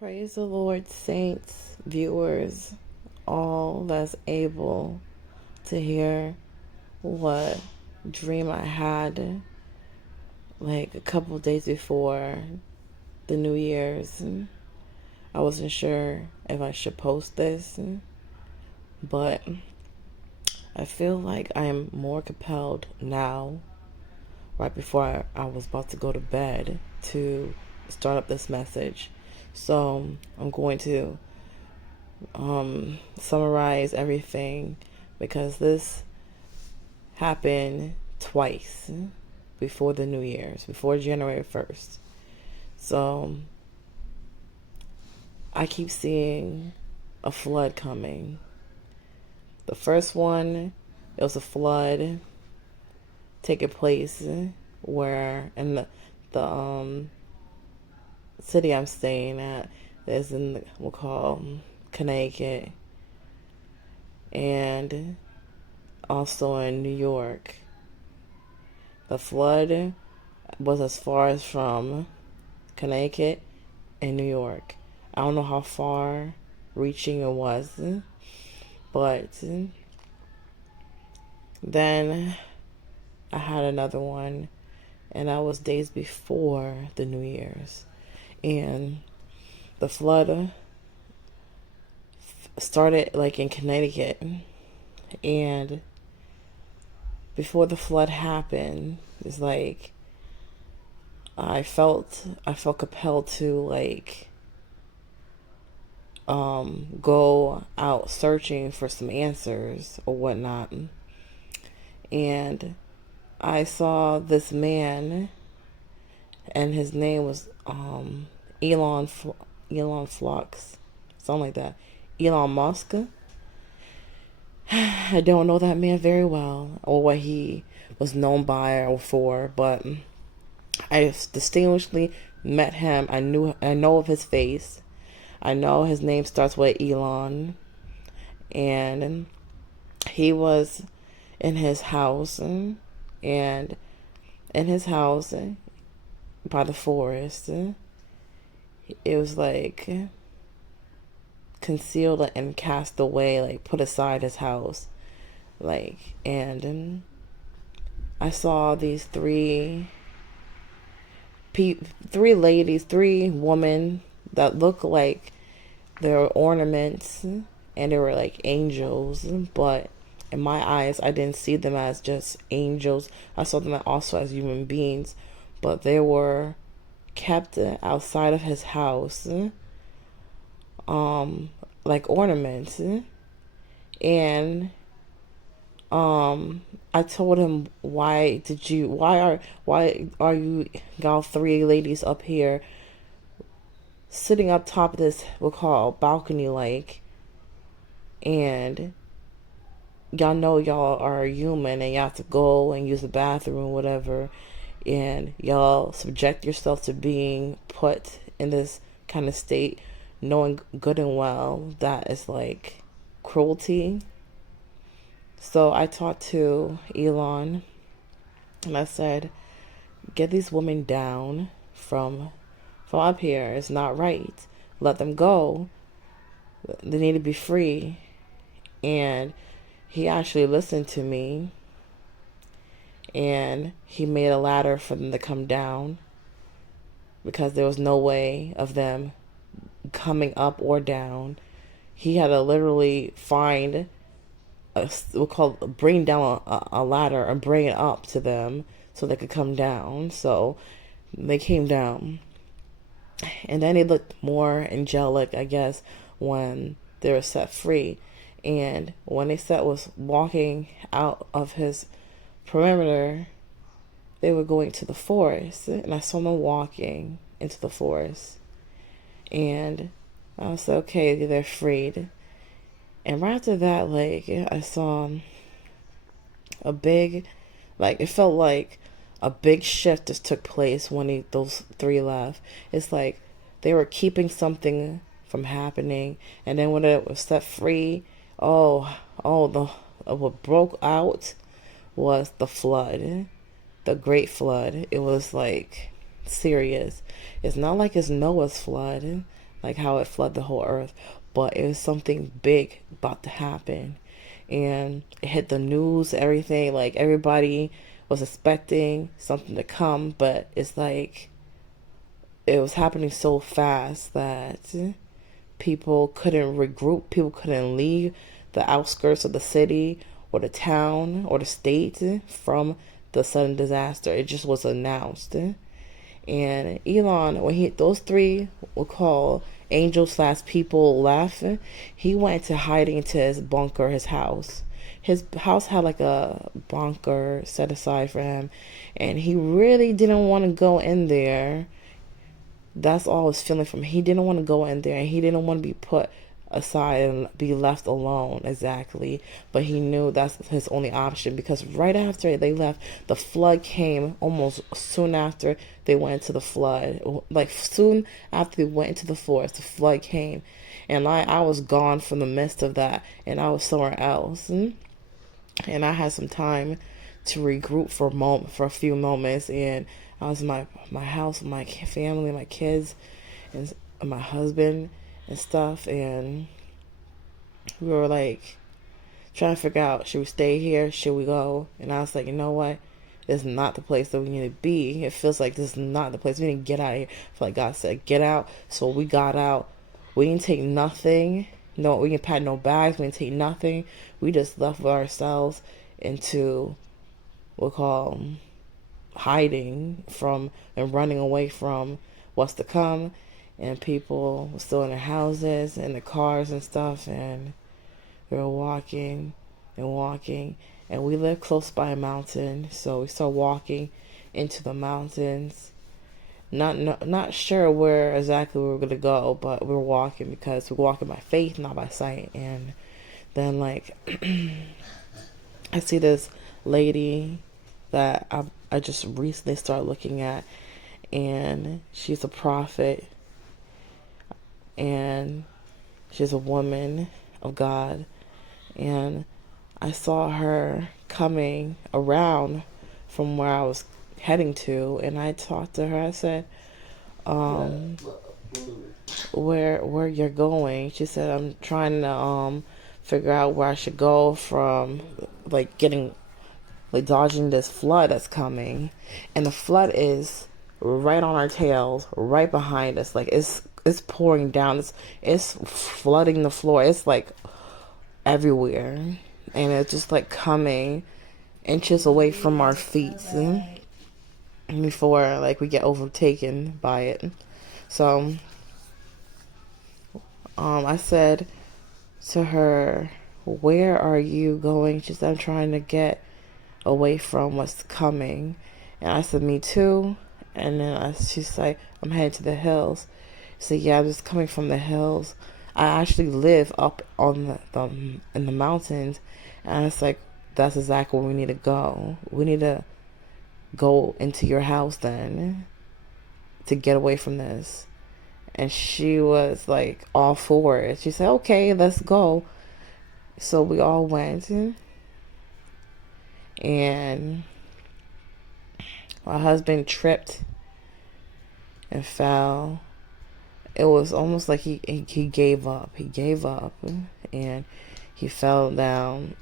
Praise the Lord, saints, viewers, all that's able to hear what dream I had like a couple days before the New Year's. I wasn't sure if I should post this, but I feel like I am more compelled now, right before I was about to go to bed, to start up this message. So I'm going to summarize everything because this happened twice before the New Year's, before January 1st. So I keep seeing a flood coming. The first one, it was a flood taking place where in the city I'm staying at is in we'll call Connecticut, and also in New York. The flood was as far as from Connecticut and New York. I don't know how far reaching it was, but then I had another one, and that was days before the New Year's. And the flood started like in Connecticut, and before the flood happened, it's like I felt compelled to like go out searching for some answers or whatnot. And I saw this man, and his name was Elon Elon Flux, something like that. Elon Musk. I don't know that man very well or what he was known by or for, but I distinguishedly met him. I know of his face. I know his name starts with Elon, and he was in his house, and in his house by the forest. It was like concealed and cast away, like put aside his house, like, and I saw these three ladies, three women that look like they were ornaments, and they were like angels, but in my eyes I didn't see them as just angels. I saw them also as human beings, but they were kept outside of his house, like ornaments. And I told him, why are you y'all three ladies up here sitting up top of this we'll call balcony, like, and y'all know y'all are human and y'all have to go and use the bathroom, whatever, and y'all subject yourself to being put in this kind of state, knowing good and well that it's like cruelty. So I talked to Elon, and I said, get these women down from up here. It's not right. Let them go. They need to be free. And he actually listened to me, and he made a ladder for them to come down because there was no way of them coming up or down. He had to literally find we'll call bring down a ladder and bring it up to them so they could come down. So they came down, and then they looked more angelic, I guess, when they were set free. And when they set was walking out of his perimeter, they were going to the forest, and I saw them walking into the forest. And I was like, okay, they're freed. And right after that, like, I saw a big, like, it felt like a big shift just took place when those three left. It's like they were keeping something from happening, and then when it was set free, what broke out was the flood, the great flood. It was like serious. It's not like it's Noah's flood. like how it flooded the whole earth, but it was something big about to happen. And it hit the news, everything, like everybody was expecting something to come, but it's like it was happening so fast that people couldn't regroup, people couldn't leave the outskirts of the city or the town or the state from the sudden disaster. It just was announced. And Elon, when those three were called angels slash people left, he went to hiding into his bunker, his house. His house had like a bunker set aside for him, and he really didn't want to go in there. That's all I was feeling from him. He didn't want to go in there, and he didn't want to be put aside and be left alone, exactly. But he knew that's his only option, because right after they left, the flood came almost soon after they went into the flood. Like soon after they went into the forest, the flood came. And I was gone from the midst of that, and I was somewhere else. And I had some time to regroup for a few moments, and I was in my house with my family, my kids, and my husband and stuff, and we were like trying to figure out, should we stay here, should we go? And I was like, you know what, this is not the place that we need to be. It feels like this is not the place. We need to get out of here. I feel like God said get out. So we got out. We didn't take nothing. No, we didn't pack no bags. We didn't take nothing. We just left with ourselves into what we call hiding from and running away from what's to come. And people were still in their houses and their cars and stuff, and we were walking and walking, and we lived close by a mountain, so we started walking into the mountains. Not sure where exactly we were gonna go, but we were walking because we're walking by faith, not by sight. And then like I see this lady that I just recently started looking at, and she's a prophet, and she's a woman of God. And I saw her coming around from where I was heading to, and I talked to her. I said, where you're going? She said, I'm trying to figure out where I should go from, like dodging this flood that's coming. And the flood is right on our tails, right behind us. Like it's pouring down. It's flooding the floor. It's like everywhere, and it's just like coming inches away from our feet before like we get overtaken by it. So I said to her, where are you going? She said, I'm trying to get away from what's coming. And I said, me too. And then she's like, I'm heading to the hills. She said, yeah, I'm just coming from the hills. I actually live up on the in the mountains. And it's like, that's exactly where we need to go. We need to go into your house then to get away from this. And she was like all for it. She said, okay, let's go. So we all went, and my husband tripped and fell. It was almost like he gave up. He gave up, and he fell down.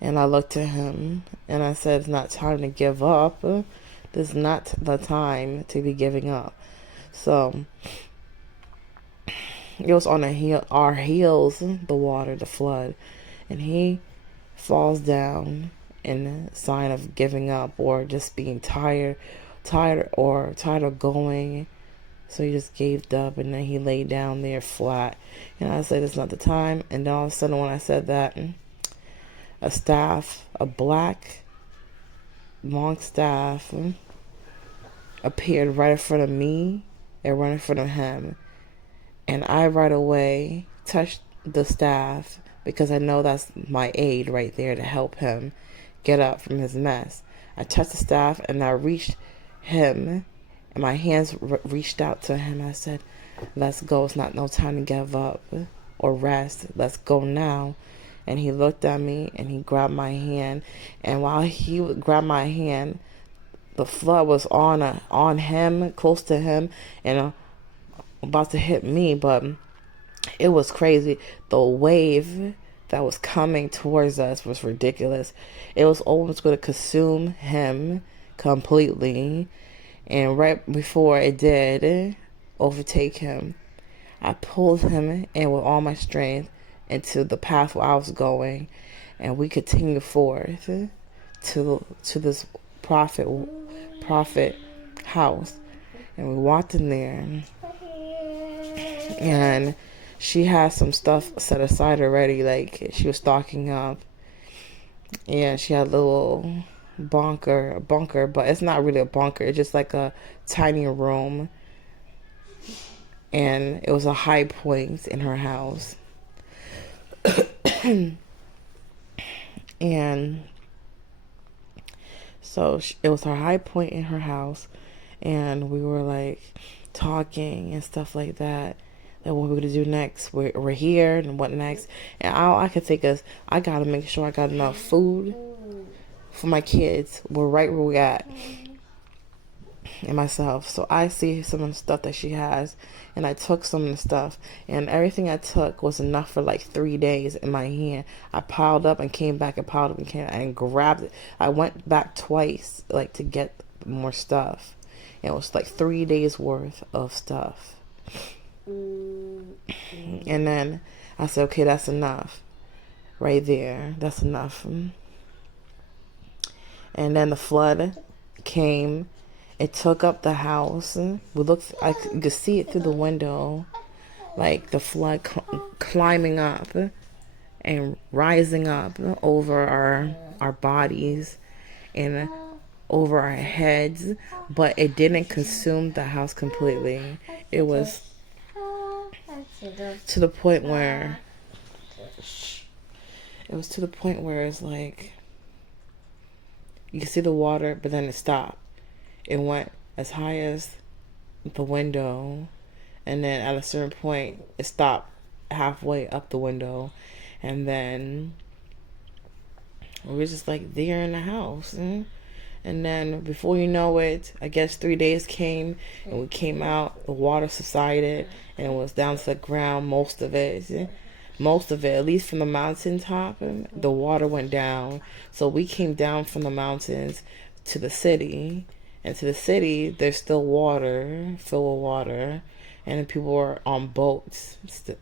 And I looked at him and I said, it's not time to give up. This is not the time to be giving up. So it was on our heels, the water, the flood. And he falls down in a sign of giving up or just being tired of going. So he just gave up, and then he laid down there flat. And I said, it's not the time. And then all of a sudden when I said that, a staff, a black long staff, appeared right in front of me and right in front of him. And I right away touched the staff because I know that's my aid right there to help him get up from his mess. I touched the staff and I reached him, and my hands reached out to him. I said, let's go. It's not no time to give up or rest. Let's go now. And he looked at me and he grabbed my hand. And while he would grab my hand, the flood was on him, close to him, and about to hit me, but it was crazy. The wave that was coming towards us was ridiculous. It was almost going to consume him completely. And right before it did overtake him, I pulled him in with all my strength into the path where I was going, and we continued forth to this prophet house, and we walked in there, and she had some stuff set aside already, like she was stocking up, and she had a little bunker, but it's not really a bunker, it's just like a tiny room, and it was a high point in her house. And so it was her high point in her house, and we were like talking and stuff like that. That what we're gonna do next? We're here, and what next? And all I could think is I gotta make sure I got enough food for my kids. We're right where we at, and myself. So I see some of the stuff that she has, and I took some of the stuff, and everything I took was enough for like 3 days in my hand. I piled up and came back and piled up and came and grabbed it. I went back twice, like to get more stuff. And it was like 3 days worth of stuff. And then I said, okay, that's enough. Right there, that's enough. And then the flood came. It took up the house. We looked. You could see it through the window, like the flood climbing up and rising up over our bodies and over our heads. But it didn't consume the house completely. It was to the point where it's like you can see the water, but then it stopped. It went as high as the window, and then at a certain point it stopped halfway up the window, and then we were just like there in the house. And then before you know it, I guess 3 days came, and we came out, the water subsided, and it was down to the ground, most of it, at least from the mountaintop, the water went down. So we came down from the mountains to the city, and to the city, there's still water, filled with water, and people were on boats,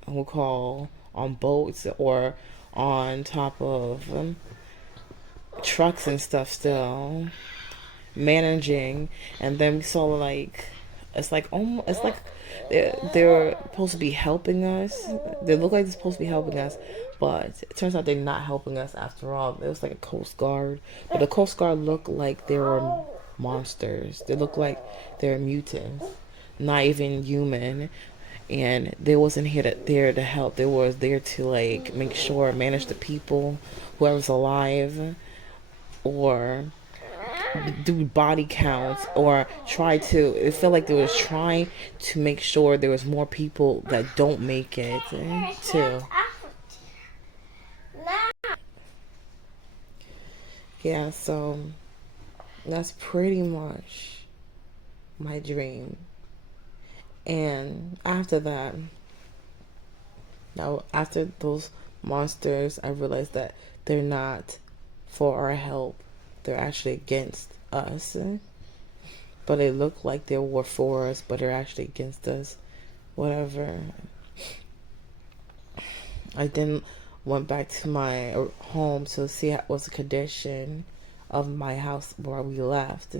we'll call on boats or on top of trucks and stuff still, managing. And then we saw like, it's like almost, it's like they're supposed to be helping us. They look like they're supposed to be helping us, but it turns out they're not helping us after all. It was like a Coast Guard, but the Coast Guard looked like they were monsters. They looked like they were mutants, not even human. And they wasn't there to help. They was there to like make sure, manage the people, whoever's alive, or do body counts, or try to. It felt like they was trying to make sure there was more people that don't make it too. Yeah, so that's pretty much my dream. And after that, now after those monsters, I realized that they're not for our help. They're actually against us. But they look like they were for us, but they're actually against us. Whatever. I then went back to my home to see what was the condition of my house where we left.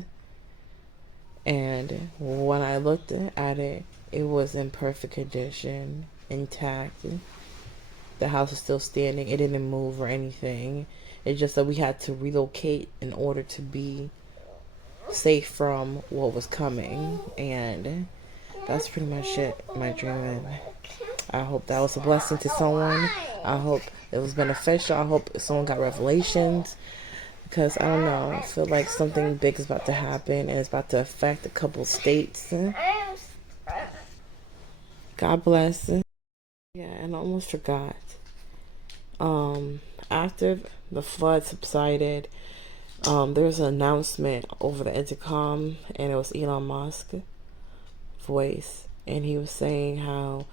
And when I looked at it, it was in perfect condition, intact. The house was still standing. It didn't move or anything. It's just that we had to relocate in order to be safe from what was coming. And that's pretty much it, my dream. I hope that was a blessing to someone. I hope it was beneficial. I hope someone got revelations. Because, I don't know, I feel like something big is about to happen, and it's about to affect a couple states. God bless. Yeah, and I almost forgot. After the flood subsided, There's an announcement over the intercom, and it was Elon Musk voice, and he was saying how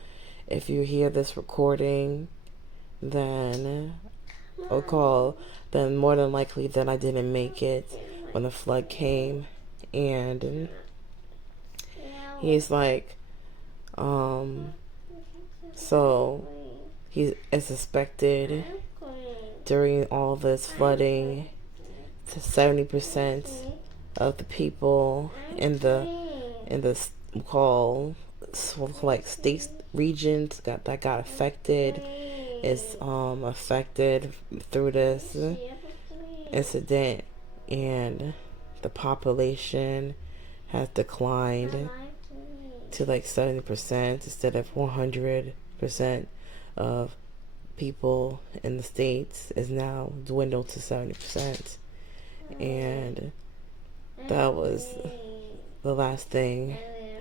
if you hear this recording, then then more than likely then I didn't make it when the flood came. And he's like, so it's suspected during all this flooding to 70% of the people in the call like states regions that got affected is affected through this incident, and the population has declined to like 70% instead of 100% of people in the states is now dwindled to 70%. And that was the last thing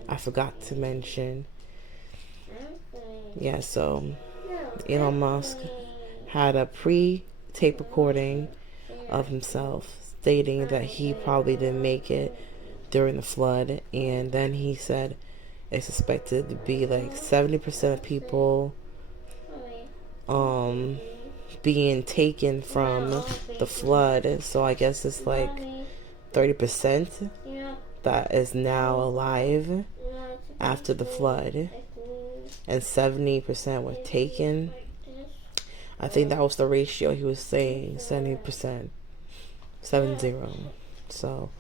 I forgot to mention. Yeah, so Elon Musk had a pre-tape recording of himself stating that he probably didn't make it during the flood, and then he said it's suspected to be like 70% of people being taken from the flood. So I guess it's like 30% that is now alive after the flood, and 70% were taken. I think that was the ratio he was saying, 70%, 70. So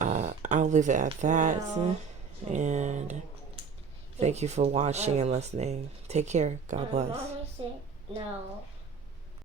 I'll leave it at that, and thank you for watching and listening. Take care. God bless. No.